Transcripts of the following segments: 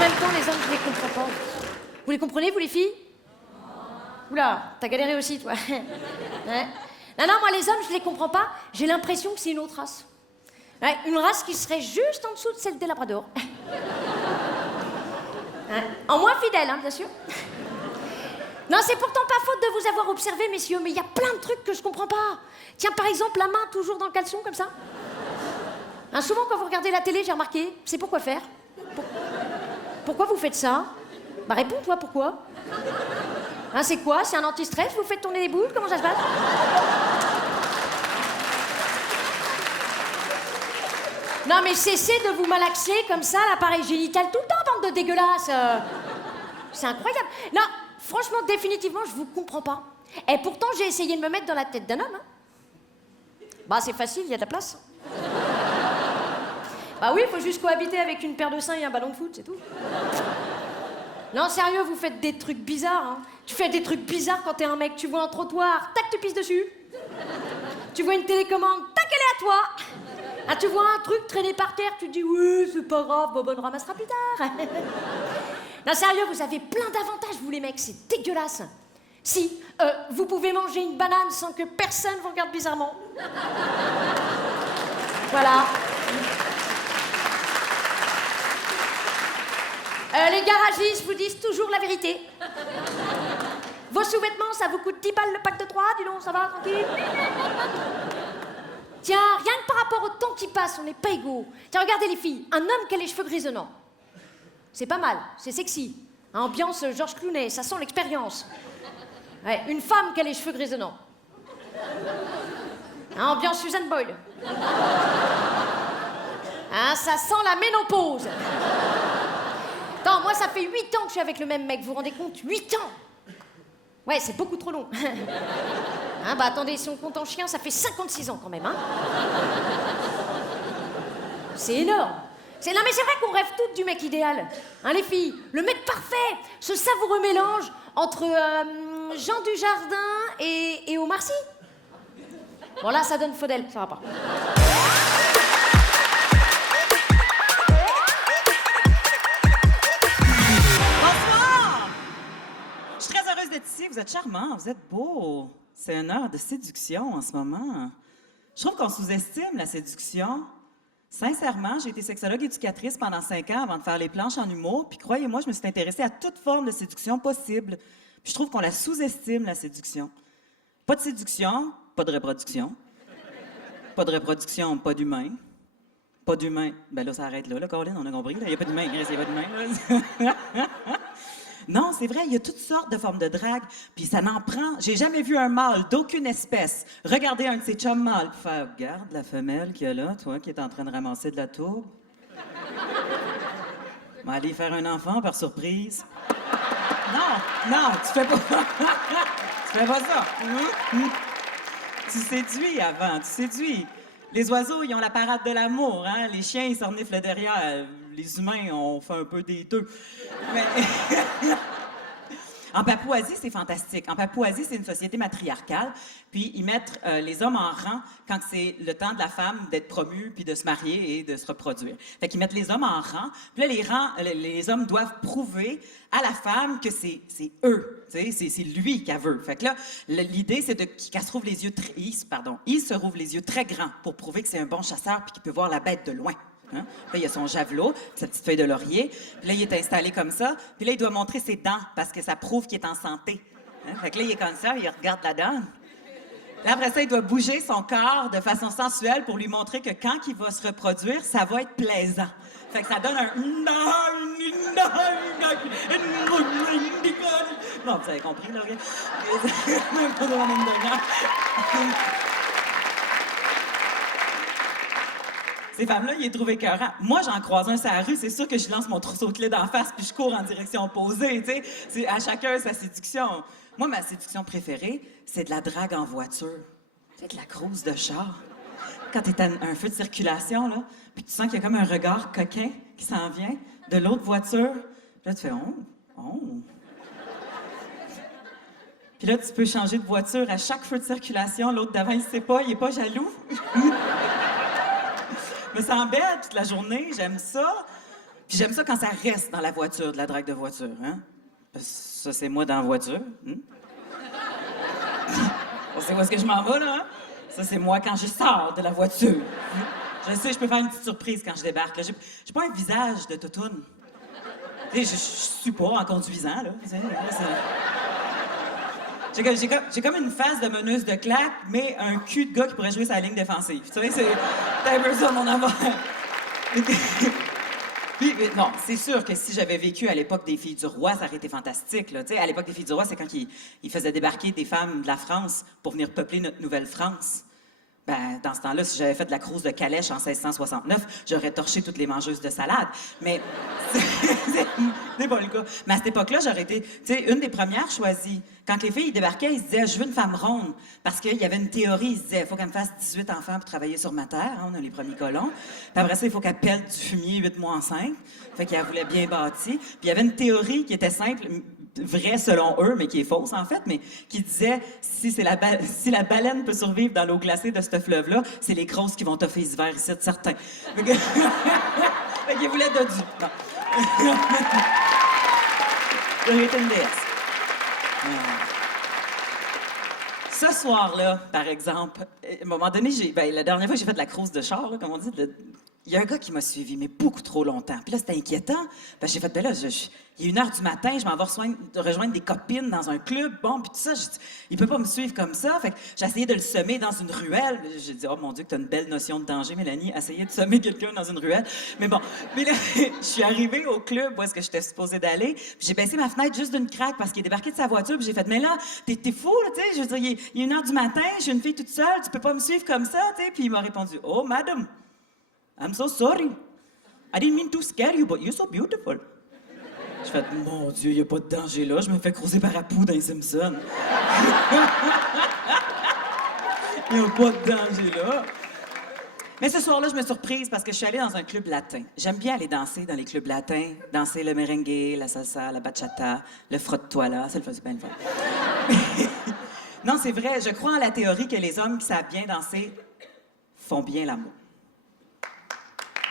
même temps, les hommes, je les comprends pas. Vous les comprenez, vous, les filles? Oula, t'as galéré aussi, toi. Ouais. Non, moi, les hommes, je les comprends pas. J'ai l'impression que c'est une autre race. Ouais, une race qui serait juste en dessous de celle des labradors. Ouais. En moins fidèle, hein, bien sûr. Non, c'est pourtant pas faute de vous avoir observé, messieurs, mais il y a plein de trucs que je comprends pas. Tiens, par exemple, la main toujours dans le caleçon, comme ça. Hein, souvent, quand vous regardez la télé, j'ai remarqué, c'est pour quoi faire. Pourquoi vous faites ça? Bah, réponds, toi, pourquoi? Hein, c'est quoi? C'est un anti-stress? Vous faites tourner les boules? Comment ça se passe? Non, mais cessez de vous malaxer comme ça, l'appareil génital, tout le temps, bande de dégueulasses. C'est incroyable. Non, franchement, définitivement, je vous comprends pas. Et pourtant, j'ai essayé de me mettre dans la tête d'un homme. Hein. Bah, c'est facile, il y a de la place. Bah oui, il faut juste cohabiter avec une paire de seins et un ballon de foot, c'est tout. Non, sérieux, vous faites des trucs bizarres, hein. Tu fais des trucs bizarres quand t'es un mec. Tu vois un trottoir, tac, tu pisses dessus. Tu vois une télécommande, tac, elle est à toi. Ah, tu vois un truc traîner par terre, tu te dis, oui, c'est pas grave, Bobonne ramassera plus tard. Non, sérieux, vous avez plein d'avantages, vous les mecs, c'est dégueulasse. Si, vous pouvez manger une banane sans que personne vous regarde bizarrement. Voilà. Les garagistes vous disent toujours la vérité. Vos sous-vêtements, ça vous coûte 10 balles le pack de 3, dis donc, ça va, tranquille? Tiens, rien que par rapport au temps qui passe, on n'est pas égaux. Tiens, regardez les filles, un homme qui a les cheveux grisonnants. C'est pas mal, c'est sexy. Ambiance Georges Clooney, ça sent l'expérience. Ouais, une femme qui a les cheveux grisonnants. Ambiance Susan Boyle. Hein, ça sent la ménopause. Attends, moi, ça fait 8 ans que je suis avec le même mec, vous vous rendez compte? 8 ans! Ouais, c'est beaucoup trop long. Hein, bah attendez, si on compte en chien, ça fait 56 ans quand même, hein? C'est énorme. Non, mais c'est vrai qu'on rêve toutes du mec idéal. Hein, les filles? Le mec parfait, ce savoureux mélange entre Jean Dujardin et Omar Sy. Bon, là, ça donne Faudel, ça va pas. Ici, vous êtes charmant, vous êtes beau. C'est une heure de séduction en ce moment. Je trouve qu'on sous-estime la séduction. Sincèrement, j'ai été sexologue éducatrice pendant 5 ans avant de faire les planches en humour, puis croyez-moi, je me suis intéressée à toute forme de séduction possible. Puis je trouve qu'on la sous-estime, la séduction. Pas de séduction, pas de reproduction. Pas de reproduction, pas d'humain. Pas d'humain. Ben là, ça arrête là, Colin, on a compris. Il n'y a pas d'humain, il n'y a pas d'humain. Non, c'est vrai, il y a toutes sortes de formes de drague, puis ça n'en prend. J'ai jamais vu un mâle d'aucune espèce regarder un de ses chums mâles puis faire « Regarde la femelle qu'il y a là, toi, qui est en train de ramasser de la tourbe. Va aller faire un enfant par surprise. » Non, tu fais pas tu fais pas ça. Tu séduis avant, tu séduis. Les oiseaux, ils ont la parade de l'amour, hein? Les chiens, ils s'orniflent derrière. Les humains, on fait un peu des deux. Mais... En Papouasie, c'est fantastique. En Papouasie, c'est une société matriarcale. Puis, ils mettent les hommes en rang quand c'est le temps de la femme d'être promue, puis de se marier et de se reproduire. Fait qu'ils mettent les hommes en rang. Puis là, les hommes doivent prouver à la femme que c'est eux. C'est lui qu'elle veut. Fait que là, l'idée, c'est qu'elle se rouvre les yeux il se rouvre les yeux très grands pour prouver que c'est un bon chasseur puis qu'il peut voir la bête de loin. Hein? Puis là, il y a son javelot, sa petite feuille de laurier. Puis là, il est installé comme ça. Puis là, il doit montrer ses dents parce que ça prouve qu'il est en santé. Hein? Fait que là, il est comme ça, il regarde la dent. Là, après ça, il doit bouger son corps de façon sensuelle pour lui montrer que quand il va se reproduire, ça va être plaisant. Fait que ça donne un... Bon, vous avez compris, là, Ces femmes-là, ils les trouvent écœurants. Moi, j'en croise un sur la rue, c'est sûr que je lance mon trousseau de clés d'en face puis je cours en direction opposée, tu sais. C'est à chacun sa séduction. Moi, ma séduction préférée, c'est de la drague en voiture. C'est de la cruise de char. Quand t'es à un feu de circulation, là, puis tu sens qu'il y a comme un regard coquin qui s'en vient de l'autre voiture. Puis là, tu fais « oh! » Puis là, tu peux changer de voiture à chaque feu de circulation. L'autre d'avant, il sait pas, il est pas jaloux. Je me sens belle toute la journée, j'aime ça. Puis j'aime ça quand ça reste dans la voiture, de la drague de voiture, hein? Parce que ça, c'est moi dans la voiture. On sait où est-ce que je m'en vais, là? Hein? Ça, c'est moi quand je sors de la voiture. Je sais, je peux faire une petite surprise quand je débarque. Là. J'ai pas un visage de toutoune. Tu sais, je suis pas en conduisant, là. J'ai comme une face de meneuse de claque, mais un cul de gars qui pourrait jouer sa ligne défensive. Tu sais, c'est un peu ça, mon amour. Puis, non, c'est sûr que si j'avais vécu à l'époque des Filles du Roi, ça aurait été fantastique. Là. À l'époque des Filles du Roi, c'est quand ils faisaient débarquer des femmes de la France pour venir peupler notre Nouvelle-France. Ben, dans ce temps-là, si j'avais fait de la crouse de calèche en 1669, j'aurais torché toutes les mangeuses de salade. Mais c'est pas le cas. Mais à cette époque-là, j'aurais été, tu sais, une des premières choisies. Quand les filles ils débarquaient, ils se disaient « Je veux une femme ronde ». Parce qu'il y avait une théorie, ils se disaient « Il faut qu'elle me fasse 18 enfants pour travailler sur ma terre. Hein, on a les premiers colons. Puis après ça, il faut qu'elle pèle du fumier 8 mois enceinte. » Fait qu'elle voulait bien bâti. Puis il y avait une théorie qui était simple, vraie selon eux, mais qui est fausse en fait, mais qui disait si la baleine peut survivre dans l'eau glacée de ce fleuve-là, c'est les grosses qui vont toffer cet hiver ici, certains. Fait qu'ils voulaient Dodu. Non. J'aurais été une déesse. Ce soir-là, par exemple, à un moment donné, la dernière fois que j'ai fait de la crouse de char, là, comme on dit, il y a un gars qui m'a suivi, mais beaucoup trop longtemps. Puis là, c'était inquiétant. J'ai fait, ben là, il est 1h du matin, je m'en vais rejoindre des copines dans un club. Bon, puis tout ça, il peut pas me suivre comme ça. Fait que j'ai essayé de le semer dans une ruelle. J'ai dit, oh mon Dieu, que t'as une belle notion de danger, Mélanie. Essayez de semer quelqu'un dans une ruelle. Mais bon, mais là, je suis arrivée au club où est-ce que j'étais supposée d'aller. Puis j'ai baissé ma fenêtre juste d'une craque parce qu'il est débarqué de sa voiture. Puis j'ai fait, mais là, t'es fou, là, tu sais. Je veux dire, il est 1h du matin, je suis une fille toute seule, tu peux pas me suivre comme ça, tu sais. Puis il m'a répondu, oh, madame. I'm so sorry. I didn't mean to scare you, but you're so beautiful. J'ai fait, mon Dieu, il n'y a pas de danger là. Je me fais croiser par Apu dans les Simpsons. Il n'y a pas de danger là. Mais ce soir-là, je me suis surprise parce que je suis allée dans un club latin. J'aime bien aller danser dans les clubs latins. Danser le merengue, la salsa, la bachata, le frotte-toi là. C'est bien le fun. Non, c'est vrai. Je crois en la théorie que les hommes qui savent bien danser font bien l'amour.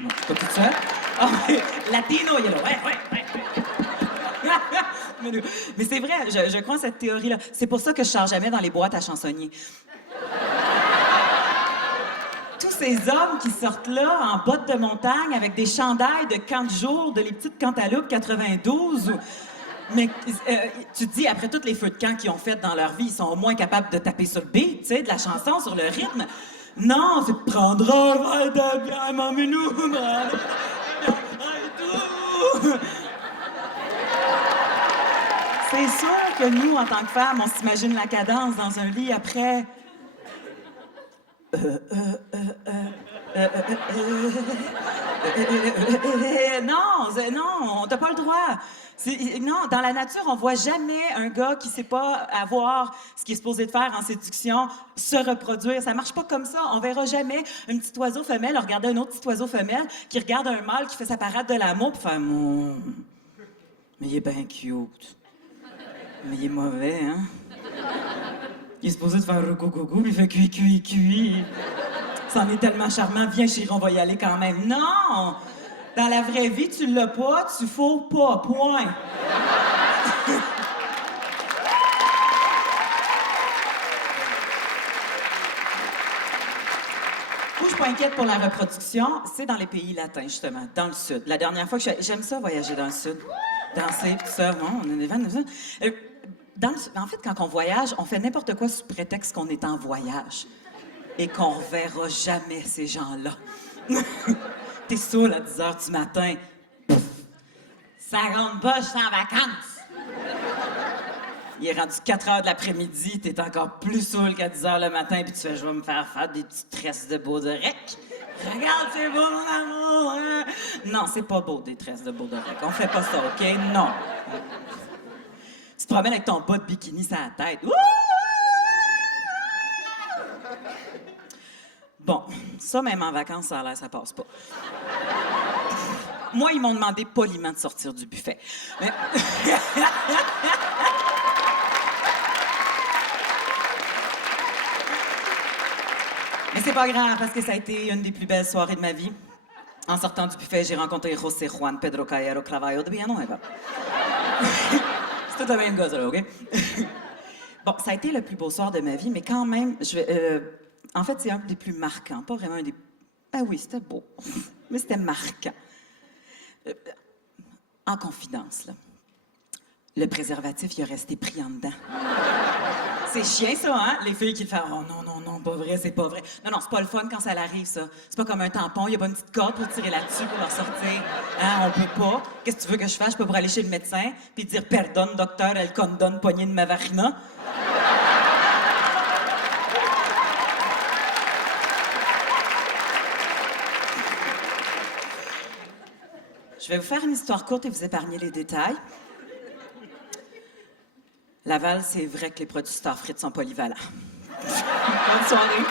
Non, je suis pas toute seule. Oh, latino, il est là. Ouais. Mais c'est vrai, je crois en cette théorie-là. C'est pour ça que je sors jamais dans les boîtes à chansonniers. Tous ces hommes qui sortent là en bottes de montagne avec des chandails de camp de jour, de les petites cantaloupes 92. Mais tu te dis, après tous les feux de camp qu'ils ont fait dans leur vie, ils sont au moins capables de taper sur le beat, tu sais, de la chanson, sur le rythme. Non, c'est de prendre un verre de bière, mamie-nous, C'est sûr que nous, en tant que femmes, on s'imagine la cadence dans un lit après. Non, t'as pas le droit. Non, dans la nature, on voit jamais un gars qui sait pas avoir ce qu'il est supposé de faire en séduction, se reproduire. Ça marche pas comme ça. On verra jamais un petit oiseau femelle regarder un autre petit oiseau femelle qui regarde un mâle qui fait sa parade de l'amour pour faire mais il est bien cute. Mais il est mauvais, hein? Il est supposé de faire rougou-gougou, puis il fait cuit. C'en est tellement charmant. Viens, chérie, on va y aller quand même. Non! Dans la vraie vie, tu l'as pas, tu fous pas. Point. Où je suis pas inquiète pour la reproduction, c'est dans les pays latins, justement, dans le Sud. La dernière fois que j'aime ça, voyager dans le Sud. Danser, tout ça. Bon, on a des vannes, en fait, quand on voyage, on fait n'importe quoi sous prétexte qu'on est en voyage et qu'on reverra jamais ces gens-là. T'es saoul à 10 h du matin. Ça rentre pas, je suis en vacances. Il est rendu 4 h de l'après-midi, t'es encore plus saoul qu'à 10 h le matin, puis tu fais, je vais me faire des petites tresses de Baudorec. Regarde, c'est beau, mon amour, hein? Non, c'est pas beau, des tresses de Baudorec. On fait pas ça, OK? Non. Tu te promènes avec ton bas de bikini sur la tête. Ouh! Bon, ça, même en vacances, ça a l'air, ça passe pas. Moi, ils m'ont demandé poliment de sortir du buffet. Mais c'est pas grave, parce que ça a été une des plus belles soirées de ma vie. En sortant du buffet, j'ai rencontré José Juan Pedro Caballero Clavallo de Villanueva. C'est tout le même gars, ça, là, OK? Bon, ça a été le plus beau soir de ma vie, mais quand même, en fait, c'est un des plus marquants. Pas vraiment un des... Ah oui, c'était beau, mais c'était marquant. En confidence, là, le préservatif, il a resté pris en dedans. C'est chiant, ça, hein? Les filles qui font « Oh non, non, non, pas vrai, c'est pas vrai. » Non, non, c'est pas le fun quand ça arrive, ça. C'est pas comme un tampon, il y a pas une petite corde pour tirer là-dessus pour leur sortir. Hein, on peut pas. Qu'est-ce que tu veux que je fasse? Je peux pas aller chez le médecin puis dire « Pardon, docteur, elle condonne poignée de ma vagina. » Je vais vous faire une histoire courte et vous épargner les détails. Laval, c'est vrai que les produits Starfrit sont polyvalents. Bonne soirée.